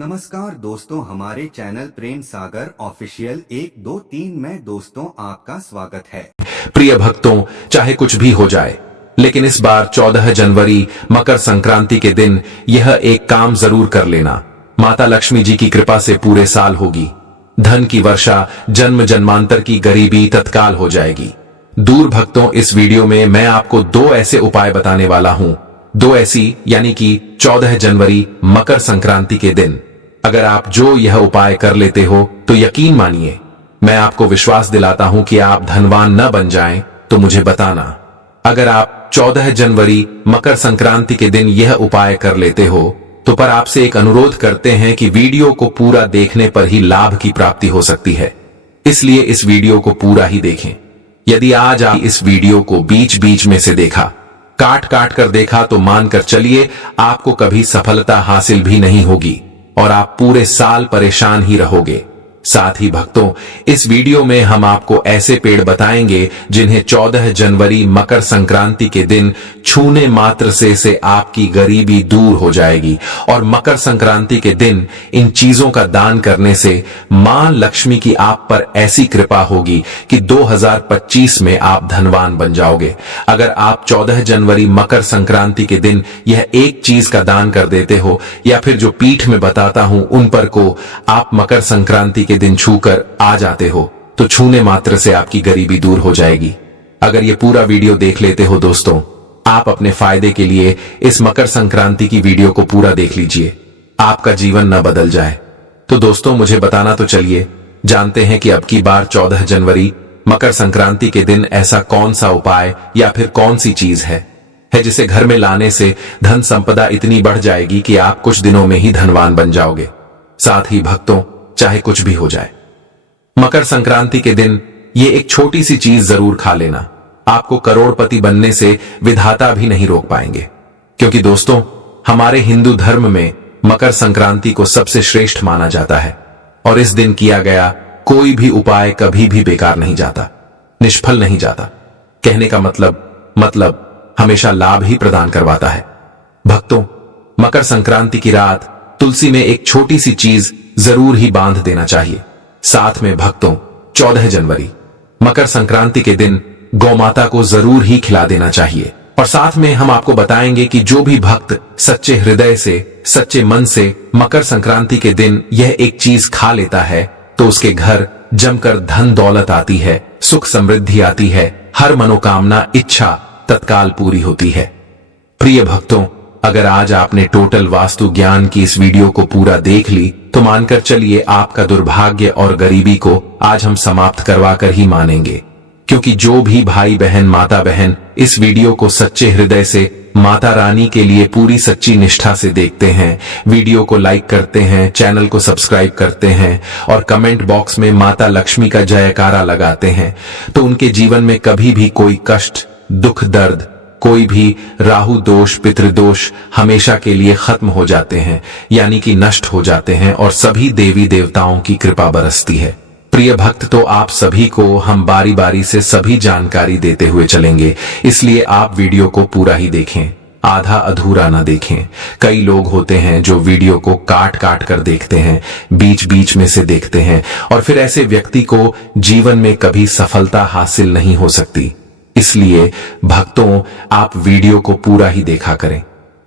नमस्कार दोस्तों, हमारे चैनल प्रेम सागर ऑफिशियल 1 2 3 में दोस्तों आपका स्वागत है। प्रिय भक्तों, चाहे कुछ भी हो जाए, लेकिन इस बार 14 जनवरी मकर संक्रांति के दिन यह एक काम जरूर कर लेना। माता लक्ष्मी जी की कृपा से पूरे साल होगी। धन की वर्षा, जन्म जन्मांतर की गरीबी तत्काल हो जाएगी। दूर भक्तों, इस वीडियो में मैं आपको 2 ऐसे उपाय बताने वाला हूं। 2 ऐसी यानी कि 14 जनवरी मकर संक्रांति के दिन अगर आप जो यह उपाय कर लेते हो तो यकीन मानिए, मैं आपको विश्वास दिलाता हूं कि आप धनवान न बन जाएं तो मुझे बताना। अगर आप 14 जनवरी मकर संक्रांति के दिन यह उपाय कर लेते हो तो पर आपसे एक अनुरोध करते हैं कि वीडियो को पूरा देखने पर ही लाभ की प्राप्ति हो सकती है, इसलिए इस वीडियो को पूरा ही देखें। यदि आज आप इस वीडियो को बीच बीच में से देखा, काट काट कर देखा, तो मानकर चलिए आपको कभी सफलता हासिल भी नहीं होगी और आप पूरे साल परेशान ही रहोगे। साथ ही भक्तों, इस वीडियो में हम आपको ऐसे पेड़ बताएंगे जिन्हें 14 जनवरी मकर संक्रांति के दिन छूने मात्र से आपकी गरीबी दूर हो जाएगी और मकर संक्रांति के दिन इन चीजों का दान करने से मां लक्ष्मी की आप पर ऐसी कृपा होगी कि 2025 में आप धनवान बन जाओगे। अगर आप 14 जनवरी मकर संक्रांति के दिन यह एक चीज का दान कर देते हो या फिर जो पीठ में बताता हूं उन पर को आप मकर संक्रांति के दिन छूकर आ जाते हो तो छूने मात्र से आपकी गरीबी दूर हो जाएगी। अगर ये पूरा वीडियो देख लेते हो दोस्तों, आप अपने फायदे के लिए इस मकर संक्रांति की वीडियो को पूरा देख लीजिए, आपका जीवन न बदल जाए। तो दोस्तों, मुझे बताना तो चलिए, जानते हैं कि अब की बार 14 जनवरी मकर संक्रांति के दिन ऐसा कौन सा उपाय या फिर कौन सी चीज है जिसे घर में लाने से धन संपदा इतनी बढ़ जाएगी कि आप कुछ दिनों में ही धनवान बन जाओगे। साथ ही भक्तों, चाहे कुछ भी हो जाए, मकर संक्रांति के दिन ये एक छोटी सी चीज जरूर खा लेना। आपको करोड़पति बनने से विधाता भी नहीं रोक पाएंगे, क्योंकि दोस्तों, हमारे हिंदू धर्म में मकर संक्रांति को सबसे श्रेष्ठ माना जाता है और इस दिन किया गया कोई भी उपाय कभी भी बेकार नहीं जाता, निष्फल नहीं जाता। कहने का मतलब हमेशा लाभ ही प्रदान करवाता है। भक्तों, मकर संक्रांति की रात तुलसी में एक छोटी सी चीज जरूर ही बांध देना चाहिए। साथ में भक्तों, 14 जनवरी मकर संक्रांति के दिन गौमाता को जरूर ही खिला देना चाहिए। और साथ में हम आपको बताएंगे कि जो भी भक्त सच्चे हृदय से, सच्चे मन से मकर संक्रांति के दिन यह एक चीज खा लेता है तो उसके घर जमकर धन दौलत आती है, सुख समृद्धि आती है, हर मनोकामना इच्छा तत्काल पूरी होती है। प्रिय भक्तों, अगर आज आपने टोटल वास्तु ज्ञान की इस वीडियो को पूरा देख ली तो मानकर चलिए आपका दुर्भाग्य और गरीबी को आज हम समाप्त करवा कर ही मानेंगे, क्योंकि जो भी भाई बहन, माता बहन इस वीडियो को सच्चे हृदय से माता रानी के लिए पूरी सच्ची निष्ठा से देखते हैं, वीडियो को लाइक करते हैं, चैनल को सब्सक्राइब करते हैं और कमेंट बॉक्स में माता लक्ष्मी का जयकारा लगाते हैं, तो उनके जीवन में कभी भी कोई कष्ट, दुख, दर्द, कोई भी राहु दोष, पितृदोष हमेशा के लिए खत्म हो जाते हैं, यानी कि नष्ट हो जाते हैं और सभी देवी देवताओं की कृपा बरसती है। प्रिय भक्त, तो आप सभी को हम बारी बारी से सभी जानकारी देते हुए चलेंगे, इसलिए आप वीडियो को पूरा ही देखें, आधा अधूरा ना देखें। कई लोग होते हैं जो वीडियो को काट काट कर देखते हैं, बीच बीच में से देखते हैं और फिर ऐसे व्यक्ति को जीवन में कभी सफलता हासिल नहीं हो सकती। इसलिए भक्तों, आप वीडियो को पूरा ही देखा करें।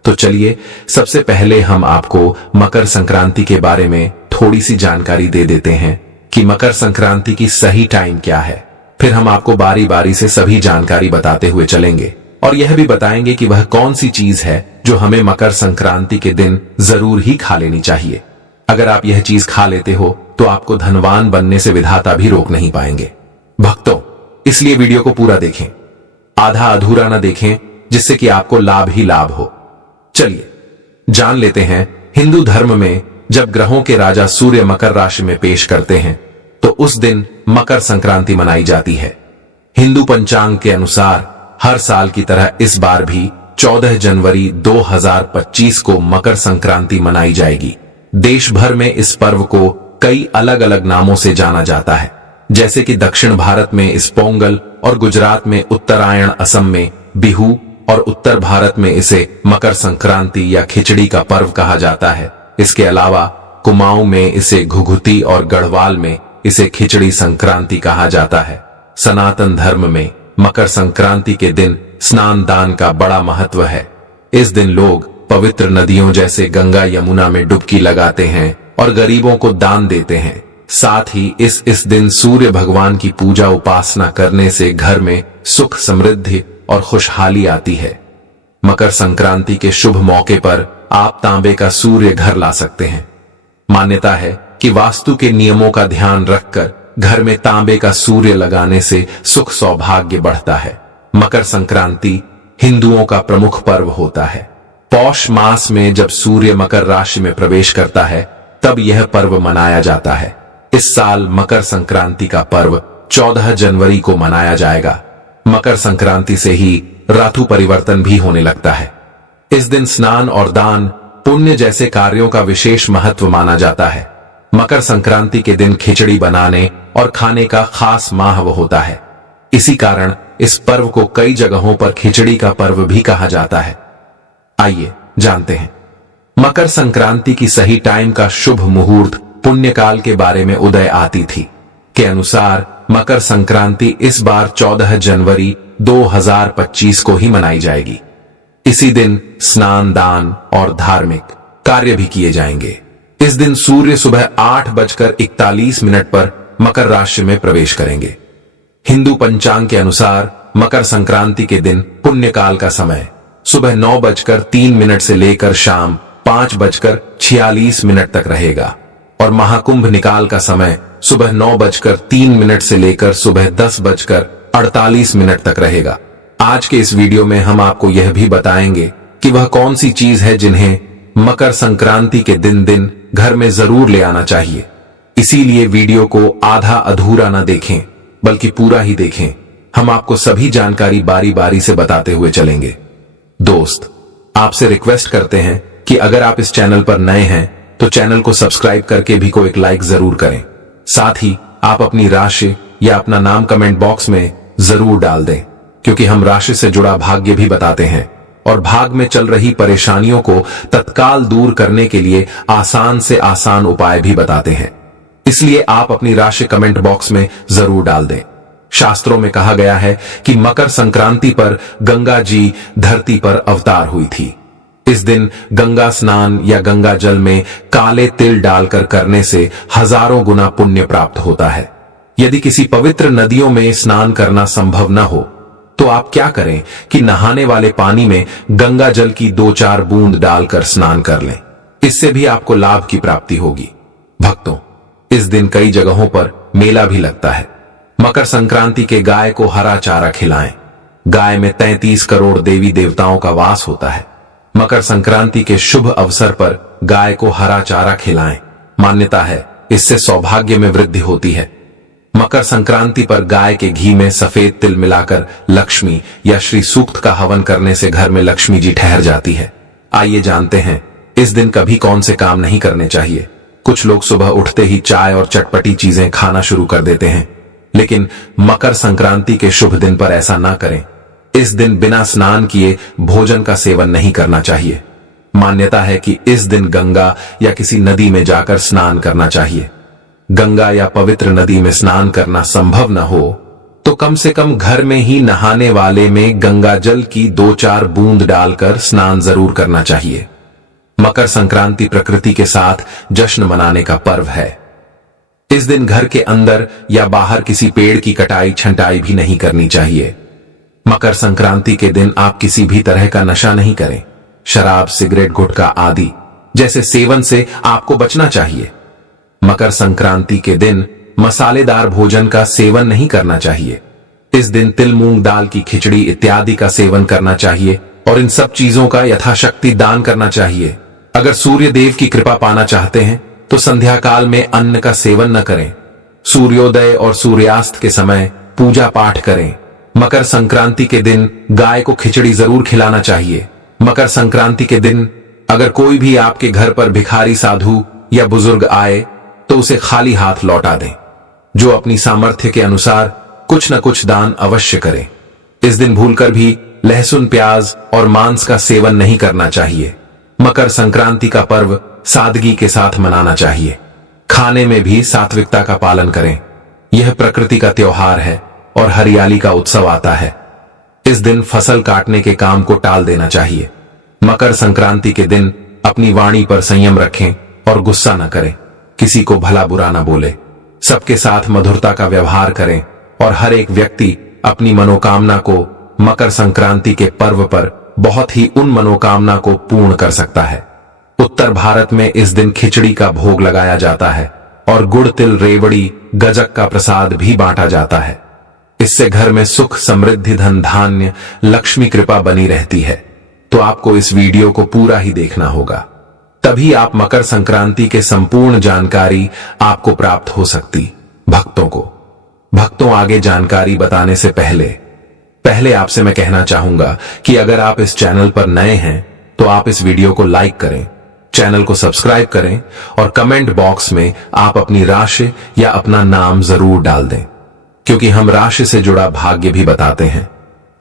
तो चलिए, सबसे पहले हम आपको मकर संक्रांति के बारे में थोड़ी सी जानकारी दे देते हैं कि मकर संक्रांति की सही टाइम क्या है। फिर हम आपको बारी बारी से सभी जानकारी बताते हुए चलेंगे और यह भी बताएंगे कि वह कौन सी चीज है जो हमें मकर संक्रांति के दिन जरूर ही खा लेनी चाहिए। अगर आप यह चीज खा लेते हो तो आपको धनवान बनने से विधाता भी रोक नहीं पाएंगे। भक्तों, इसलिए वीडियो को पूरा देखें, आधा अधूरा न देखें, जिससे कि आपको लाभ ही लाभ हो। चलिए जान लेते हैं, हिंदू धर्म में जब ग्रहों के राजा सूर्य मकर राशि में पेश करते हैं तो उस दिन मकर संक्रांति मनाई जाती है। हिंदू पंचांग के अनुसार हर साल की तरह इस बार भी 14 जनवरी 2025 को मकर संक्रांति मनाई जाएगी। देश भर में इस पर्व को कई अलग अलग नामों से जाना जाता है, जैसे कि दक्षिण भारत में इस पोंगल और गुजरात में उत्तरायण, असम में बिहू और उत्तर भारत में इसे मकर संक्रांति या खिचड़ी का पर्व कहा जाता है। इसके अलावा कुमाऊं में इसे घुघुती और गढ़वाल में इसे खिचड़ी संक्रांति कहा जाता है। सनातन धर्म में मकर संक्रांति के दिन स्नान दान का बड़ा महत्व है। इस दिन लोग पवित्र नदियों जैसे गंगा यमुना में डुबकी लगाते हैं और गरीबों को दान देते हैं। साथ ही इस दिन सूर्य भगवान की पूजा उपासना करने से घर में सुख समृद्धि और खुशहाली आती है। मकर संक्रांति के शुभ मौके पर आप तांबे का सूर्य घर ला सकते हैं। मान्यता है कि वास्तु के नियमों का ध्यान रखकर घर में तांबे का सूर्य लगाने से सुख सौभाग्य बढ़ता है। मकर संक्रांति हिंदुओं का प्रमुख पर्व होता है। पौष मास में जब सूर्य मकर राशि में प्रवेश करता है तब यह पर्व मनाया जाता है। इस साल मकर संक्रांति का पर्व 14 जनवरी को मनाया जाएगा। मकर संक्रांति से ही ऋतु परिवर्तन भी होने लगता है। इस दिन स्नान और दान पुण्य जैसे कार्यों का विशेष महत्व माना जाता है। मकर संक्रांति के दिन खिचड़ी बनाने और खाने का खास महत्व होता है। इसी कारण इस पर्व को कई जगहों पर खिचड़ी का पर्व भी कहा जाता है। आइए जानते हैं मकर संक्रांति की सही टाइम का शुभ मुहूर्त पुण्यकाल के बारे में उदय आती थी के अनुसार मकर संक्रांति इस बार 14 जनवरी 2025 को ही मनाई जाएगी। इसी दिन स्नान दान और धार्मिक कार्य भी किए जाएंगे। इस दिन सूर्य सुबह 8:41 पर मकर राशि में प्रवेश करेंगे। हिंदू पंचांग के अनुसार मकर संक्रांति के दिन पुण्यकाल का समय सुबह 9:03 से लेकर शाम 5:46 तक रहेगा और महाकुंभ निकाल का समय सुबह 9:03 से लेकर सुबह 10:48 तक रहेगा। आज के इस वीडियो में हम आपको यह भी बताएंगे कि वह कौन सी चीज है जिन्हें मकर संक्रांति के दिन घर में जरूर ले आना चाहिए। इसीलिए वीडियो को आधा अधूरा न देखें बल्कि पूरा ही देखें। हम आपको सभी जानकारी बारी बारी से बताते हुए चलेंगे। दोस्त, आपसे रिक्वेस्ट करते हैं कि अगर आप इस चैनल पर नए हैं तो चैनल को सब्सक्राइब करके भी को एक लाइक जरूर करें। साथ ही आप अपनी राशि या अपना नाम कमेंट बॉक्स में जरूर डाल दें, क्योंकि हम राशि से जुड़ा भाग्य भी बताते हैं और भाग में चल रही परेशानियों को तत्काल दूर करने के लिए आसान से आसान उपाय भी बताते हैं। इसलिए आप अपनी राशि कमेंट बॉक्स में जरूर डाल दें। शास्त्रों में कहा गया है कि मकर संक्रांति पर गंगा जी धरती पर अवतार हुई थी। इस दिन गंगा स्नान या गंगा जल में काले तिल डालकर करने से हजारों गुना पुण्य प्राप्त होता है। यदि किसी पवित्र नदियों में स्नान करना संभव न हो तो आप क्या करें कि नहाने वाले पानी में गंगा जल की 2-4 बूंद डालकर स्नान कर लें। इससे भी आपको लाभ की प्राप्ति होगी। भक्तों, इस दिन कई जगहों पर मेला भी लगता है। मकर संक्रांति के गाय को हरा चारा खिलाएं। गाय में 33 करोड़ देवी देवताओं का वास होता है। मकर संक्रांति के शुभ अवसर पर गाय को हरा चारा खिलाएं। मान्यता है इससे सौभाग्य में वृद्धि होती है। मकर संक्रांति पर गाय के घी में सफेद तिल मिलाकर लक्ष्मी या श्री सूक्त का हवन करने से घर में लक्ष्मी जी ठहर जाती है। आइए जानते हैं इस दिन कभी कौन से काम नहीं करने चाहिए। कुछ लोग सुबह उठते ही चाय और चटपटी चीजें खाना शुरू कर देते हैं, लेकिन मकर संक्रांति के शुभ दिन पर ऐसा ना करें। इस दिन बिना स्नान किए भोजन का सेवन नहीं करना चाहिए। मान्यता है कि इस दिन गंगा या किसी नदी में जाकर स्नान करना चाहिए। गंगा या पवित्र नदी में स्नान करना संभव न हो तो कम से कम घर में ही नहाने वाले में गंगा जल की 2-4 बूंद डालकर स्नान जरूर करना चाहिए। मकर संक्रांति प्रकृति के साथ जश्न मनाने का पर्व है। इस दिन घर के अंदर या बाहर किसी पेड़ की कटाई छंटाई भी नहीं करनी चाहिए। मकर संक्रांति के दिन आप किसी भी तरह का नशा नहीं करें। शराब, सिगरेट, गुटखा आदि जैसे सेवन से आपको बचना चाहिए। मकर संक्रांति के दिन मसालेदार भोजन का सेवन नहीं करना चाहिए। इस दिन तिल, मूंग दाल की खिचड़ी इत्यादि का सेवन करना चाहिए और इन सब चीजों का यथाशक्ति दान करना चाहिए। अगर सूर्य देव की कृपा पाना चाहते हैं तो संध्या काल में अन्न का सेवन न करें। सूर्योदय और सूर्यास्त के समय पूजा पाठ करें। मकर संक्रांति के दिन गाय को खिचड़ी जरूर खिलाना चाहिए। मकर संक्रांति के दिन अगर कोई भी आपके घर पर भिखारी, साधु या बुजुर्ग आए तो उसे खाली हाथ लौटा दें। जो अपनी सामर्थ्य के अनुसार कुछ न कुछ दान अवश्य करें। इस दिन भूलकर भी लहसुन, प्याज और मांस का सेवन नहीं करना चाहिए। मकर संक्रांति का पर्व सादगी के साथ मनाना चाहिए। खाने में भी सात्विकता का पालन करें। यह प्रकृति का त्योहार है और हरियाली का उत्सव आता है। इस दिन फसल काटने के काम को टाल देना चाहिए। मकर संक्रांति के दिन अपनी वाणी पर संयम रखें और गुस्सा न करें। किसी को भला बुरा न बोले। सबके साथ मधुरता का व्यवहार करें और हर एक व्यक्ति अपनी मनोकामना को मकर संक्रांति के पर्व पर बहुत ही उन मनोकामना को पूर्ण कर सकता है। उत्तर भारत में इस दिन खिचड़ी का भोग लगाया जाता है और गुड़ तिल रेवड़ी गजक का प्रसाद भी बांटा जाता है। इससे घर में सुख समृद्धि धन धान्य लक्ष्मी कृपा बनी रहती है। तो आपको इस वीडियो को पूरा ही देखना होगा, तभी आप मकर संक्रांति के संपूर्ण जानकारी आपको प्राप्त हो सकती। भक्तों आगे जानकारी बताने से पहले आपसे मैं कहना चाहूंगा कि अगर आप इस चैनल पर नए हैं तो आप इस वीडियो को लाइक करें, चैनल को सब्सक्राइब करें और कमेंट बॉक्स में आप अपनी राशि या अपना नाम जरूर डाल दें, क्योंकि हम राशि से जुड़ा भाग्य भी बताते हैं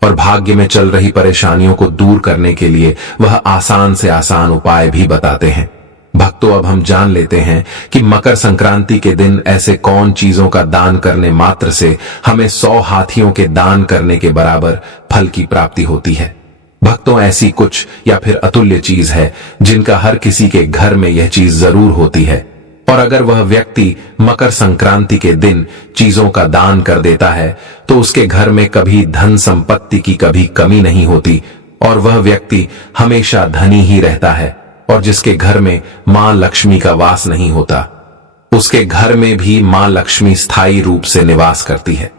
और भाग्य में चल रही परेशानियों को दूर करने के लिए वह आसान से आसान उपाय भी बताते हैं। भक्तों, अब हम जान लेते हैं कि मकर संक्रांति के दिन ऐसे कौन चीजों का दान करने मात्र से हमें 100 हाथियों के दान करने के बराबर फल की प्राप्ति होती है। भक्तों, ऐसी कुछ या फिर अतुल्य चीज है जिनका हर किसी के घर में यह चीज जरूर होती है, और अगर वह व्यक्ति मकर संक्रांति के दिन चीजों का दान कर देता है तो उसके घर में कभी धन संपत्ति की कभी कमी नहीं होती और वह व्यक्ति हमेशा धनी ही रहता है। और जिसके घर में मां लक्ष्मी का वास नहीं होता, उसके घर में भी मां लक्ष्मी स्थायी रूप से निवास करती है।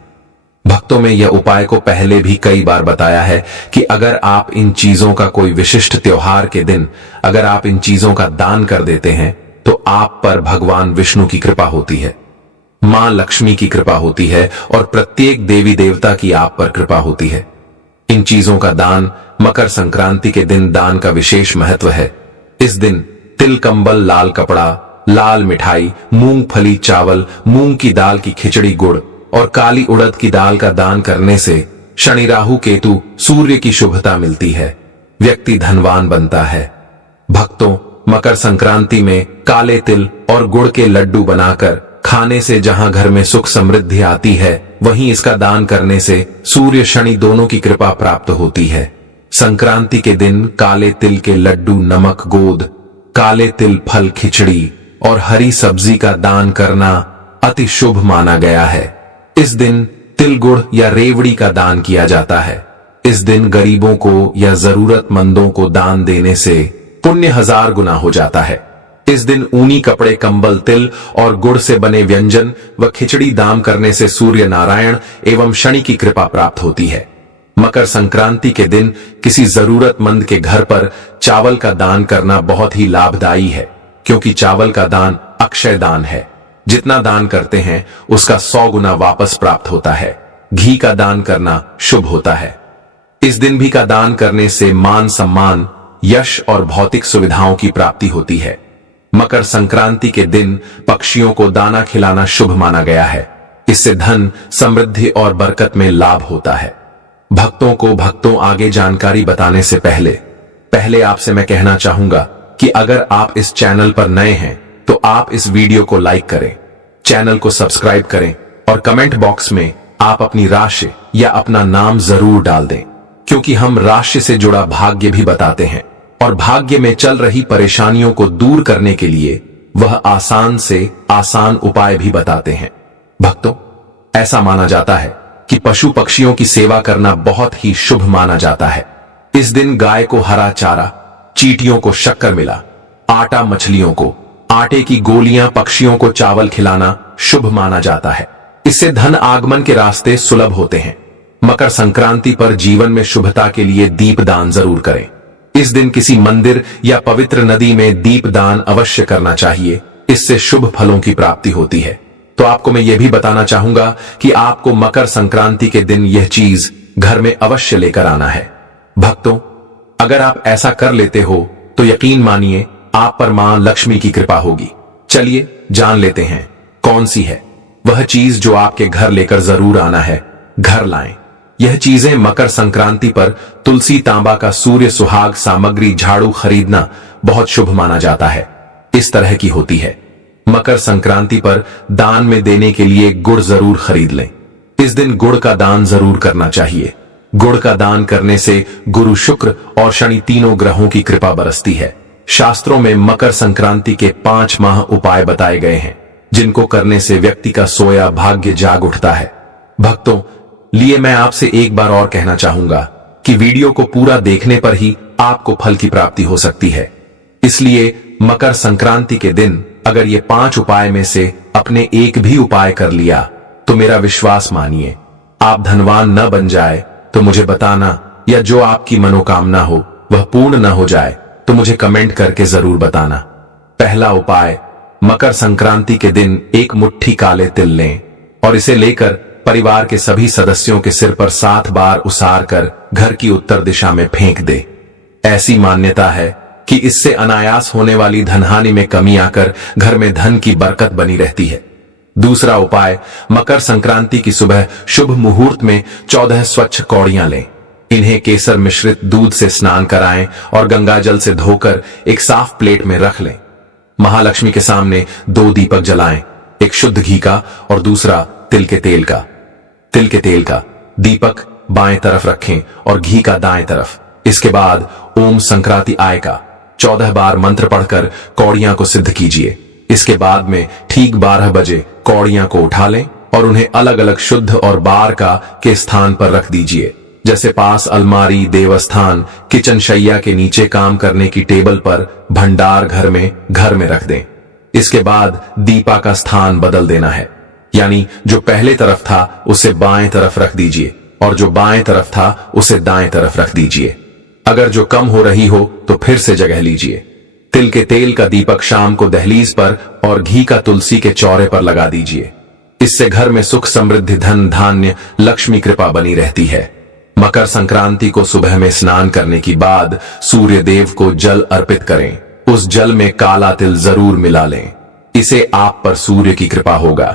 भक्तों, में यह उपाय को पहले भी कई बार बताया है कि अगर आप इन चीजों का कोई विशिष्ट त्योहार के दिन अगर आप इन चीजों का दान कर देते हैं तो आप पर भगवान विष्णु की कृपा होती है, मां लक्ष्मी की कृपा होती है और प्रत्येक देवी देवता की आप पर कृपा होती है। इन चीजों का दान मकर संक्रांति के दिन दान का विशेष महत्व है। इस दिन तिल कंबल लाल कपड़ा लाल मिठाई मूंगफली चावल मूंग की दाल की खिचड़ी गुड़ और काली उड़द की दाल का दान करने से शनि राहु केतु सूर्य की शुभता मिलती है, व्यक्ति धनवान बनता है। भक्तों, मकर संक्रांति में काले तिल और गुड़ के लड्डू बनाकर खाने से जहां घर में सुख समृद्धि आती है, वहीं इसका दान करने से सूर्य शनि दोनों की कृपा प्राप्त होती है। संक्रांति के दिन काले तिल के लड्डू नमक गोद काले तिल फल खिचड़ी और हरी सब्जी का दान करना अति शुभ माना गया है। इस दिन तिल गुड़ या रेवड़ी का दान किया जाता है। इस दिन गरीबों को या जरूरतमंदों को दान देने से पुण्य 1000 गुना हो जाता है। इस दिन ऊनी कपड़े कंबल तिल और गुड़ से बने व्यंजन व खिचड़ी दान करने से सूर्य नारायण एवं शनि की कृपा प्राप्त होती है। मकर संक्रांति के दिन किसी जरूरतमंद के घर पर चावल का दान करना बहुत ही लाभदायी है, क्योंकि चावल का दान अक्षय दान है। जितना दान करते हैं उसका 100 गुना वापस प्राप्त होता है। घी का दान करना शुभ होता है। इस दिन भी का दान करने से मान सम्मान यश और भौतिक सुविधाओं की प्राप्ति होती है। मकर संक्रांति के दिन पक्षियों को दाना खिलाना शुभ माना गया है। इससे धन समृद्धि और बरकत में लाभ होता है। भक्तों आगे जानकारी बताने से पहले आपसे मैं कहना चाहूंगा कि अगर आप इस चैनल पर नए हैं तो आप इस वीडियो को लाइक करें, चैनल को सब्सक्राइब करें और कमेंट बॉक्स में आप अपनी राशि या अपना नाम जरूर डाल दें, क्योंकि हम राशि से जुड़ा भाग्य भी बताते हैं और भाग्य में चल रही परेशानियों को दूर करने के लिए वह आसान से आसान उपाय भी बताते हैं। भक्तों, ऐसा माना जाता है कि पशु पक्षियों की सेवा करना बहुत ही शुभ माना जाता है। इस दिन गाय को हरा चारा, चींटियों को शक्कर मिला, आटा मछलियों को, आटे की गोलियां पक्षियों को चावल खिलाना शुभ माना जाता है। इससे धन आगमन के रास्ते सुलभ होते हैं। मकर संक्रांति पर जीवन में शुभता के लिए दीप दान जरूर करें। इस दिन किसी मंदिर या पवित्र नदी में दीप दान अवश्य करना चाहिए। इससे शुभ फलों की प्राप्ति होती है। तो आपको मैं यह भी बताना चाहूंगा कि आपको मकर संक्रांति के दिन यह चीज घर में अवश्य लेकर आना है। भक्तों, अगर आप ऐसा कर लेते हो तो यकीन मानिए आप पर मां लक्ष्मी की कृपा होगी। चलिए जान लेते हैं कौन सी है वह चीज जो आपके घर लेकर जरूर आना है। घर लाएं। यह चीजें मकर संक्रांति पर तुलसी तांबा का सूर्य सुहाग सामग्री झाड़ू खरीदना बहुत शुभ माना जाता है। इस तरह की होती है। मकर संक्रांति पर दान में देने के लिए गुड़ जरूर खरीद लें। इस दिन गुड़ का दान जरूर करना चाहिए। गुड़ का दान करने से गुरु, शुक्र और शनि तीनों ग्रहों की कृपा बरसती है। शास्त्रों में मकर संक्रांति के 5 माह उपाय बताए गए हैं, जिनको करने से व्यक्ति का सोया भाग्य जाग उठता है। भक्तों, लिए मैं आपसे एक बार और कहना चाहूंगा कि वीडियो को पूरा देखने पर ही आपको फल की प्राप्ति हो सकती है। इसलिए मकर संक्रांति के दिन अगर ये 5 उपाय में से अपने एक भी उपाय कर लिया तो मेरा विश्वास मानिए, आप धनवान न बन जाए तो मुझे बताना, या जो आपकी मनोकामना हो वह पूर्ण न हो जाए तो मुझे कमेंट करके जरूर बताना। पहला उपाय, मकर संक्रांति के दिन एक मुट्ठी काले तिल लें और इसे लेकर परिवार के सभी सदस्यों के सिर पर 7 बार उसार कर घर की उत्तर दिशा में फेंक दे। ऐसी मान्यता है कि इससे अनायास होने वाली धनहानि में कमी आकर घर में धन की बरकत बनी रहती है। दूसरा उपाय, मकर संक्रांति की सुबह शुभ मुहूर्त में 14 स्वच्छ कौड़ियां लें। इन्हें केसर मिश्रित दूध से स्नान कराएं और गंगा जल से धोकर एक साफ प्लेट में रख लें। महालक्ष्मी के सामने 2 दीपक जलाएं, एक शुद्ध घी का और दूसरा तिल के तेल का। तिल के तेल का दीपक बाएं तरफ रखें और घी का दाएं तरफ। इसके बाद ओम संक्रांति आय का 14 बार मंत्र पढ़कर कौड़ियां को सिद्ध कीजिए। इसके बाद में ठीक 12 बजे कौड़ियां को उठा लें और उन्हें अलग अलग शुद्ध और बार का के स्थान पर रख दीजिए, जैसे पास अलमारी, देवस्थान, किचन शैया के नीचे, काम करने की टेबल पर, भंडार घर में रख दें। इसके बाद दीपा का स्थान बदल देना है, यानी जो पहले तरफ था उसे बाएं तरफ रख दीजिए और जो बाएं तरफ था उसे दाएं तरफ रख दीजिए। अगर जो कम हो रही हो तो फिर से जगह लीजिए। तिल के तेल का दीपक शाम को दहलीज पर और घी का तुलसी के चौरे पर लगा दीजिए। इससे घर में सुख, समृद्धि, धन धान्य, लक्ष्मी कृपा बनी रहती है। मकर संक्रांति को सुबह में स्नान करने के बाद सूर्य देव को जल अर्पित करें। उस जल में काला तिल जरूर मिला लें। इसे आप पर सूर्य की कृपा होगा।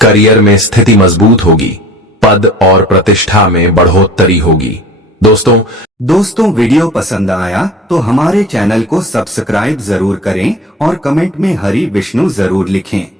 करियर में स्थिति मजबूत होगी। पद और प्रतिष्ठा में बढ़ोतरी होगी। दोस्तों वीडियो पसंद आया तो हमारे चैनल को सब्सक्राइब जरूर करें और कमेंट में हरि विष्णु जरूर लिखें।